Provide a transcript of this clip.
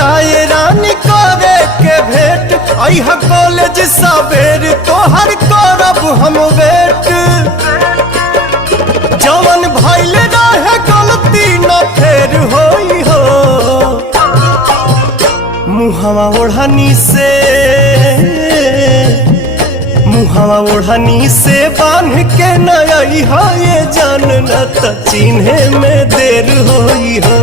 जाताए रानी करे के भेंट आई है कॉलेज सवेर तोहर करब हम वेट जवन भइल रहे गलती न फेर होई हो मुहावा ओढ़नी से बांध के न आई हो ये जान न त चिन्हे में देर होई हो।